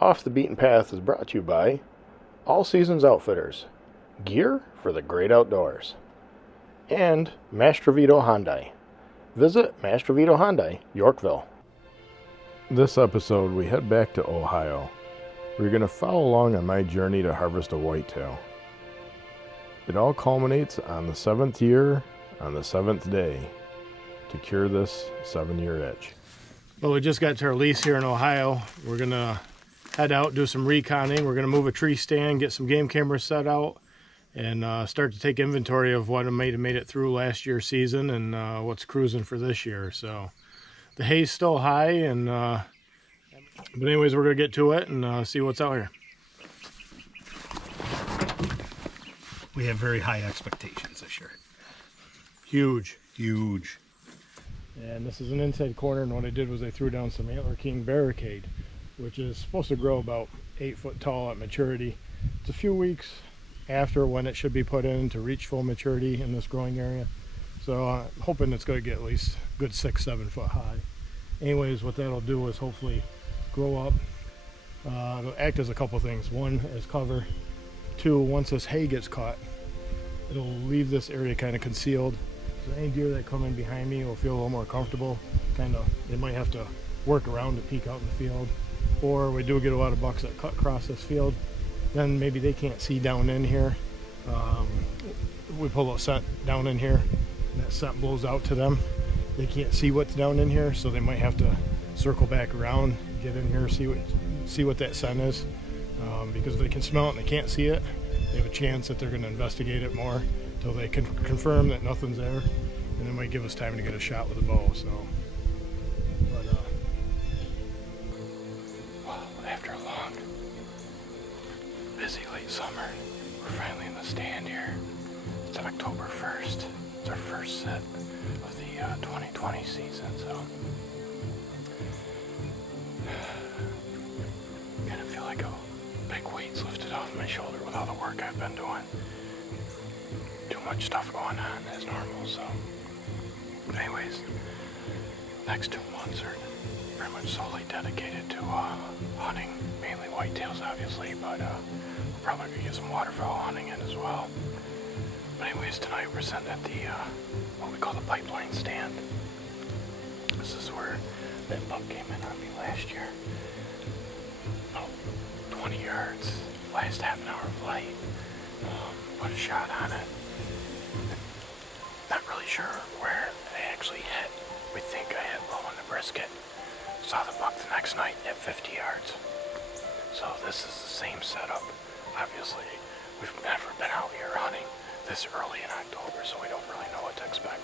Off the Beaten Path is brought to you by All Seasons Outfitters, gear for the great outdoors, and Mastrovito Hyundai. Visit Mastrovito Hyundai, Yorkville. This episode, we head back to Ohio. We're going to follow along on my journey to harvest a whitetail. It all culminates on the 7th year, on the 7th day, to cure this 7-year itch. Well, we just got to our lease here in Ohio. We're going to head out, do some reconning. We're going to move a tree stand, get some game cameras set out, and start to take inventory of what made it through last year's season and what's cruising for this year. So the hay's still high, and but anyways, we're going to get to it and see what's out here. We have very high expectations this year. Huge. Huge. And this is an inside corner, and what I did was I threw down some Antler King barricade, which is supposed to grow about 8 foot tall at maturity. It's a few weeks after when it should be put in to reach full maturity in this growing area. So I'm hoping it's going to get at least a good 6-7 foot high. Anyways, what that'll do is hopefully grow up. It'll act as a couple things. One, as cover. Two, once this hay gets caught, it'll leave this area kind of concealed. So any deer that come in behind me will feel a little more comfortable. They might have to work around to peek out in the field. Or we do get a lot of bucks that cut across this field. Then maybe they can't see down in here. We pull a scent down in here, and that scent blows out to them. They can't see what's down in here, so they might have to circle back around, get in here, see what that scent is. Because if they can smell it and they can't see it, they have a chance that they're going to investigate it more until they can confirm that nothing's there, and it might give us time to get a shot with a bow. So, but well, after a long, busy late summer, we're finally in the stand here. It's October 1st. It's our first set of the 2020 season, so kind of feel like a big weight's lifted off my shoulder with all the work I've been doing. Too much stuff going on as normal, so. But anyways, next 2 months are pretty much solely dedicated to hunting, mainly whitetails obviously, but we're probably gonna get some waterfowl hunting in as well. But anyways, tonight we're sitting at the, what we call the pipeline stand. This is where that buck came in on me last year. About 20 yards, last half an hour of light. Put a shot on it. Not really sure where I actually hit. We think I hit low on the brisket. Saw the buck the next night at 50 yards. So this is the same setup. Obviously, we've never been out here hunting this early in October, so we don't really know what to expect.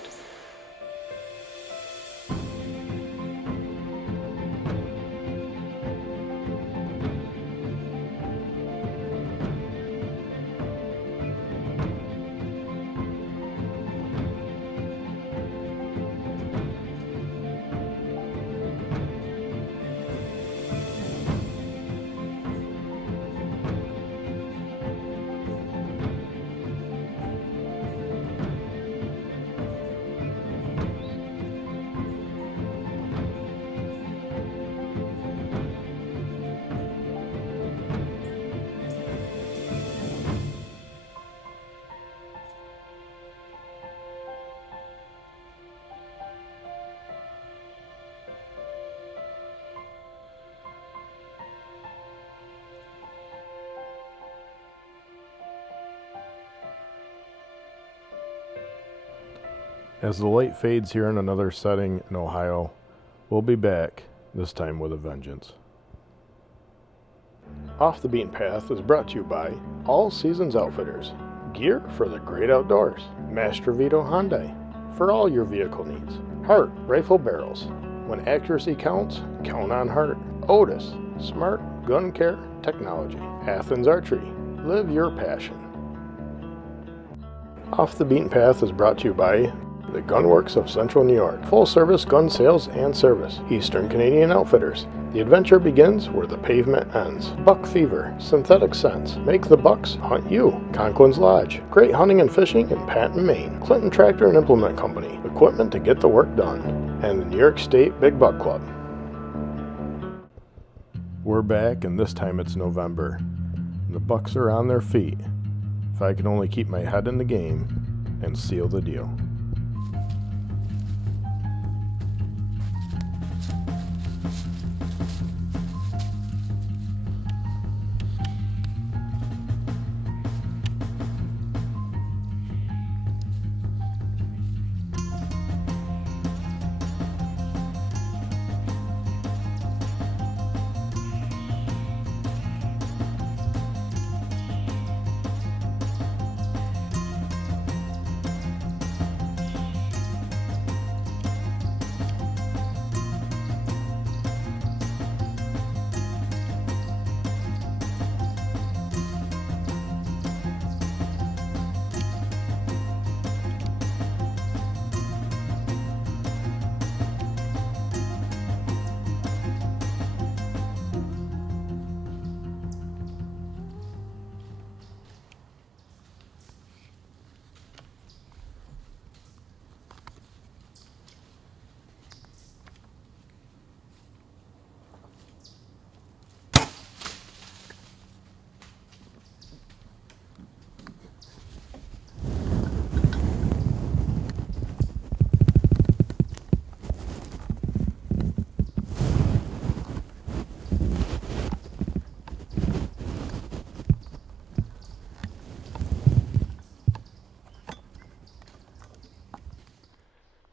As the light fades here in another setting in Ohio, we'll be back, this time with a vengeance. Off the Beaten Path is brought to you by All Seasons Outfitters, gear for the great outdoors. Mastrovito Hyundai, for all your vehicle needs. HART rifle barrels, when accuracy counts, count on HART. OTIS, smart gun care technology. ATHENS Archery, live your passion. Off the Beaten Path is brought to you by the Gunworks of Central New York, full-service gun sales and service. Eastern Canadian Outfitters. The adventure begins where the pavement ends. Buck Fever, synthetic scents. Make the bucks hunt you. Conklin's Lodge. Great hunting and fishing in Patton, Maine. Clinton Tractor and Implement Company. Equipment to get the work done. And the New York State Big Buck Club. We're back, and this time it's November. And the bucks are on their feet. If I can only keep my head in the game and seal the deal.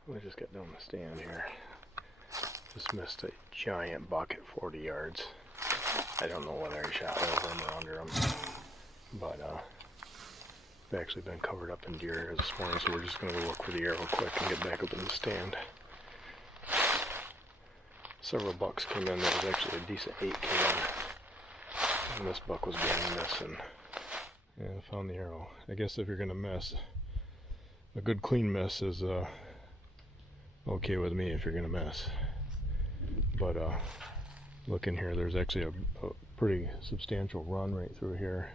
I just got down the stand here. Just missed a giant buck at 40 yards. I don't know whether I shot over him or under him, but I've actually been covered up in deer here this morning, so we're just going to go look for the air real quick and get back up in the stand. Several bucks came in. There was actually a decent 8 came in, and this buck was behind us, and I found the arrow. I guess if you're going to miss, a good clean miss is okay with me if you're gonna miss. But look in here, there's actually a pretty substantial run right through here,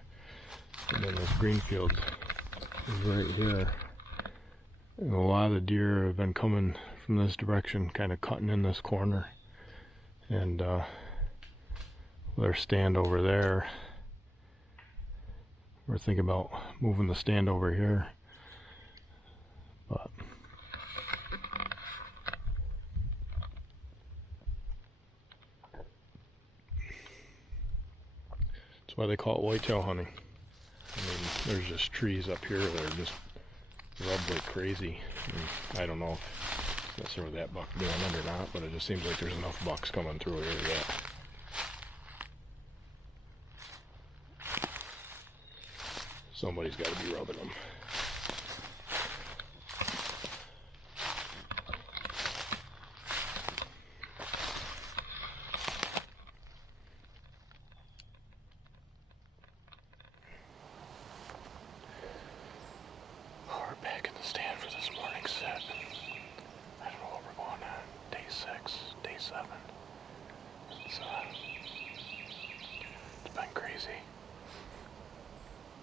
and then this green field is right here, and a lot of the deer have been coming from this direction, kind of cutting in this corner, and their stand over there. We're thinking about moving the stand over here, but that's why they call it whitetail hunting. I mean, there's just trees up here that are just rubbed like crazy. And I don't know if necessarily that buck doing it or not, but it just seems like there's enough bucks coming through here that somebody's got to be rubbing them.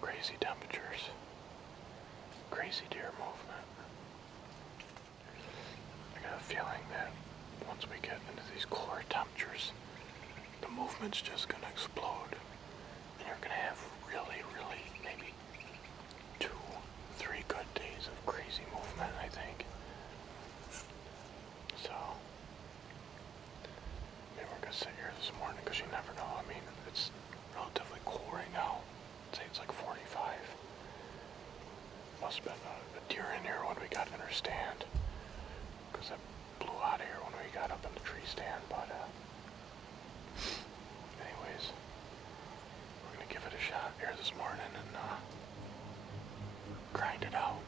Crazy temperatures, crazy deer movement. I got a feeling that once we get into these cooler temperatures, the movement's just gonna explode, and you're gonna have really, maybe 2-3 good days of crazy movement, I think. So maybe we're gonna sit here this morning, because you never know. I mean, it's relatively cool right now. I'd say it's like 45. Must have been a deer in here when we got in our stand, because it blew out of here when we got up in the tree stand. But anyways, we're gonna give it a shot here this morning and grind it out.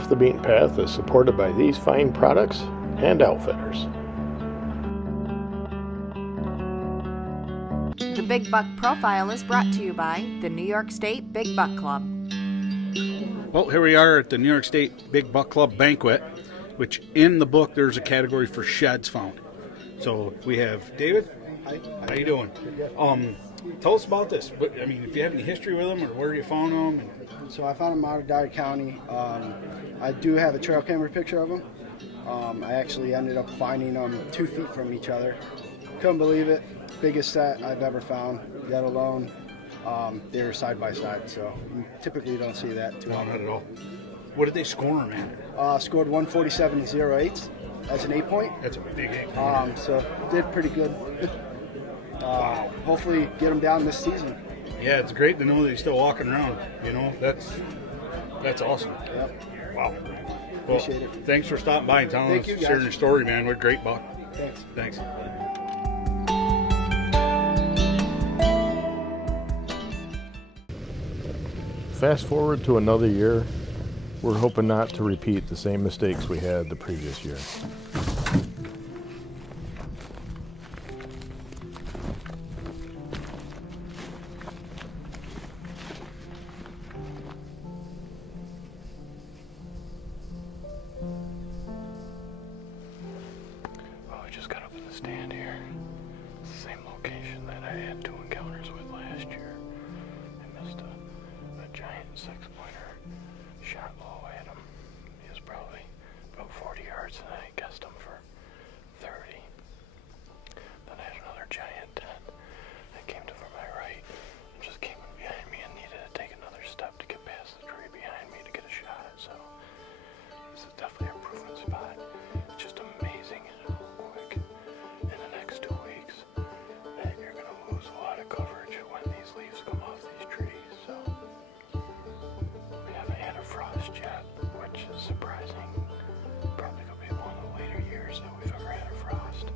Off the Beaten Path is supported by these fine products and outfitters. The Big Buck Profile is brought to you by the New York State Big Buck Club. Well, here we are at the New York State Big Buck Club banquet, which in the book there's a category for sheds found. So we have David. Hi. How you doing? Tell us about this. I mean, if you have any history with them or where you found them. So I found them out of Dyer County. I do have a trail camera picture of them. I actually ended up finding them 2 feet from each other. Couldn't believe it. Biggest set I've ever found, let alone they were side by side. So you typically don't see that too often. No, not at all. What did they score them at? Scored 147.08 as an 8-point. That's a big 8. So did pretty good. Wow. Hopefully get them down this season. Yeah, it's great to know that he's still walking around. You know, that's awesome. Yep. Wow. Well, Appreciate it. Thanks for stopping by and telling Thank us, you, guys. sharing your story, man. What a great buck. Thanks. Thanks. Fast forward to another year, we're hoping not to repeat the same mistakes we had the previous year. Well, we just got up in the stand here. It's the same location that I had 2 encounters with last year. I missed a giant 6-pointer. Shot low at him. He was probably about 40 yards, and I guessed him for 30. Then I had another giant 10 that came to from my right and just came behind me and needed to take another step to get past the tree behind me to get a shot. So this is definitely an improvement spot. It's just amazing how quick in the next 2 weeks that you're going to lose a lot of coverage when these leaves come off these trees. So we haven't had a frost yet, which is surprising. Probably going to be one of the later years that we've ever had a frost.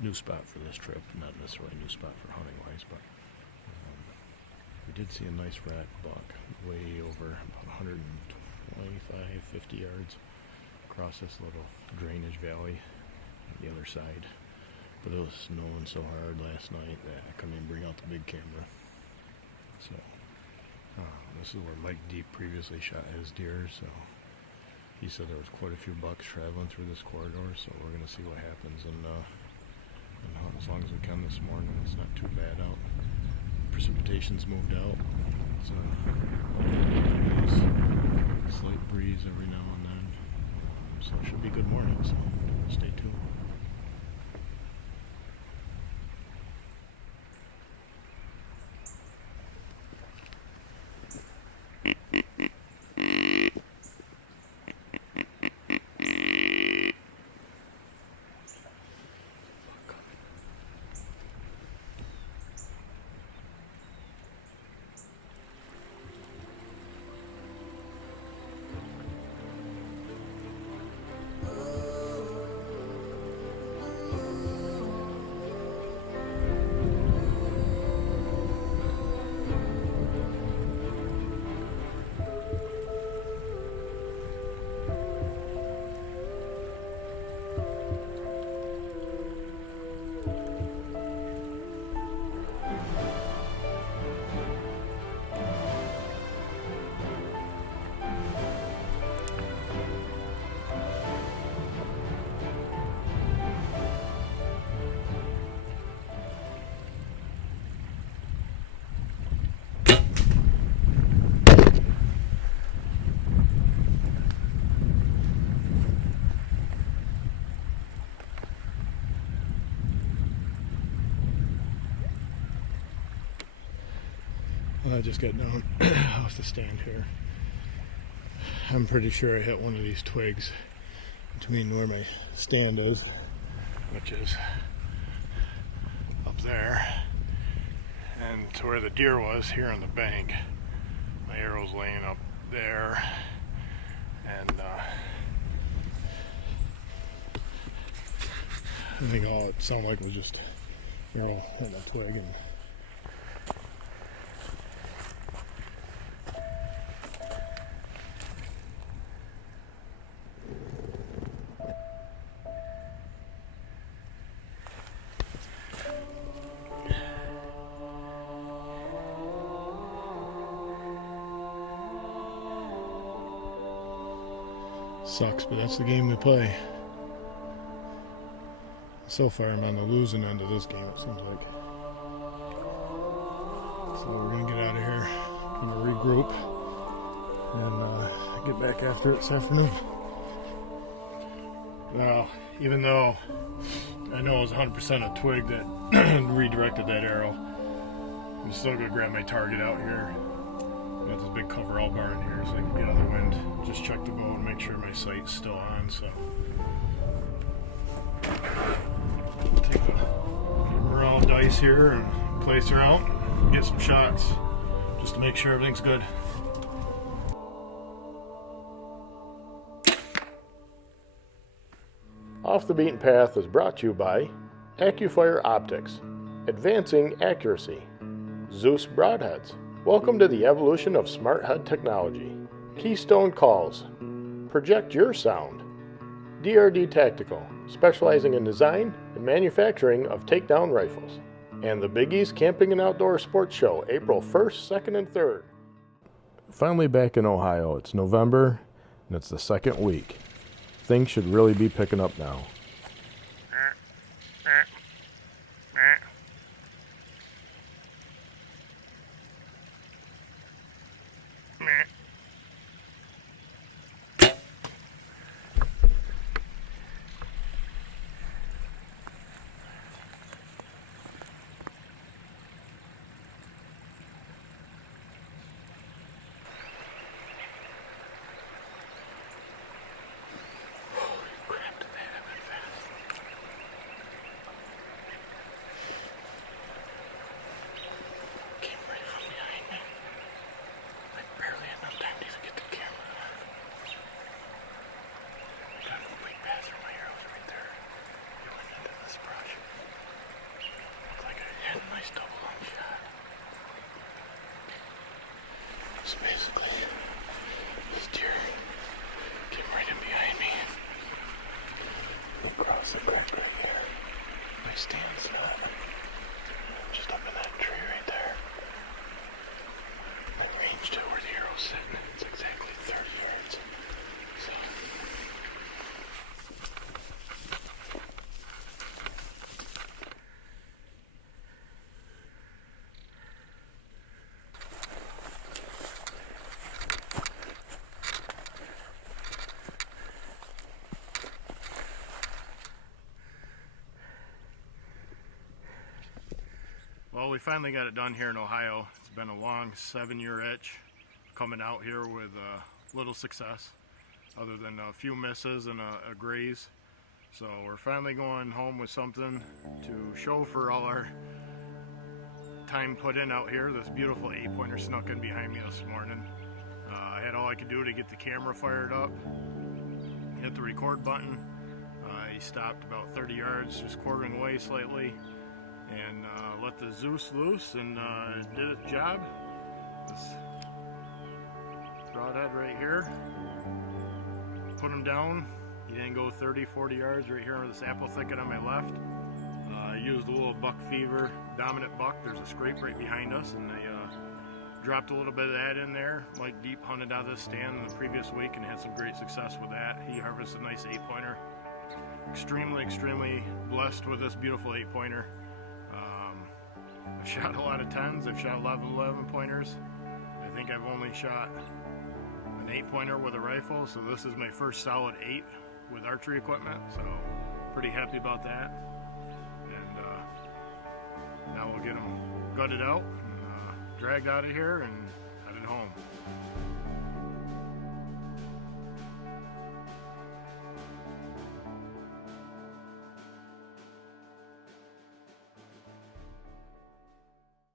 New spot for this trip, not necessarily a new spot for hunting wise, but we did see a nice rat buck way over about 125, 50 yards across this little drainage valley on the other side. But it was snowing so hard last night that I couldn't even bring out the big camera. So this is where Mike Deep previously shot his deer, so he said there was quite a few bucks traveling through this corridor, so we're going to see what happens and hunt as long as we can this morning. It's not too bad out. Precipitation's moved out. It's a slight breeze every now and then. So it should be a good morning, so stay tuned. I just got down off the stand here. I'm pretty sure I hit one of these twigs between where my stand is, which is up there, and to where the deer was here on the bank. My arrow's laying up there, and I think all it sounded like was just arrow hitting a twig. And sucks, but that's the game we play. So far I'm on the losing end of this game, it seems like. So we're gonna get out of here, gonna regroup, and get back after it this afternoon. Now, even though I know it was 100% a twig that redirected that arrow, I'm still gonna grab my target out here. Got this big coverall bar in here so I can get out of the wind. Just check the bow and make sure my sight's still on. So take the MORRELL dice here and place her out and get some shots just to make sure everything's good. Off the Beaten Path is brought to you by AccuFire Optics, advancing accuracy, Zeus Broadheads. Welcome to the evolution of smart HUD technology. Keystone Calls, project your sound. DRD Tactical, specializing in design and manufacturing of takedown rifles. And the Big East Camping and Outdoor Sports Show, April 1st, 2nd, and 3rd. Finally back in Ohio. It's November, and it's the second week. Things should really be picking up now. So basically, this deer came right in behind me. Across the creek right here. My stand's not. Just up in that tree right there. I ranged it where the arrow's sitting. It's exactly 30 yards. So. Well, we finally got it done here in Ohio. It's been a long 7-year itch coming out here with little success other than a few misses and a graze. So we're finally going home with something to show for all our time put in out here. This beautiful 8-pointer snuck in behind me this morning. I had all I could do to get the camera fired up, hit the record button. He stopped about 30 yards, just quartering away slightly, and let the Zeus loose, and did its job. This broadhead right here, put him down. He didn't go 30, 40 yards right here in this apple thicket on my left. I used a little buck fever, dominant buck. There's a scrape right behind us, and I dropped a little bit of that in there. Mike Deep hunted out of this stand in the previous week and had some great success with that. He harvested a nice 8-pointer. Extremely blessed with this beautiful 8-pointer. I've shot a lot of 10s, I've shot a lot of 11 pointers. I think I've only shot an 8-pointer with a rifle, so this is my first solid 8 with archery equipment, so pretty happy about that. And now we'll get them gutted out and dragged out of here and headed home.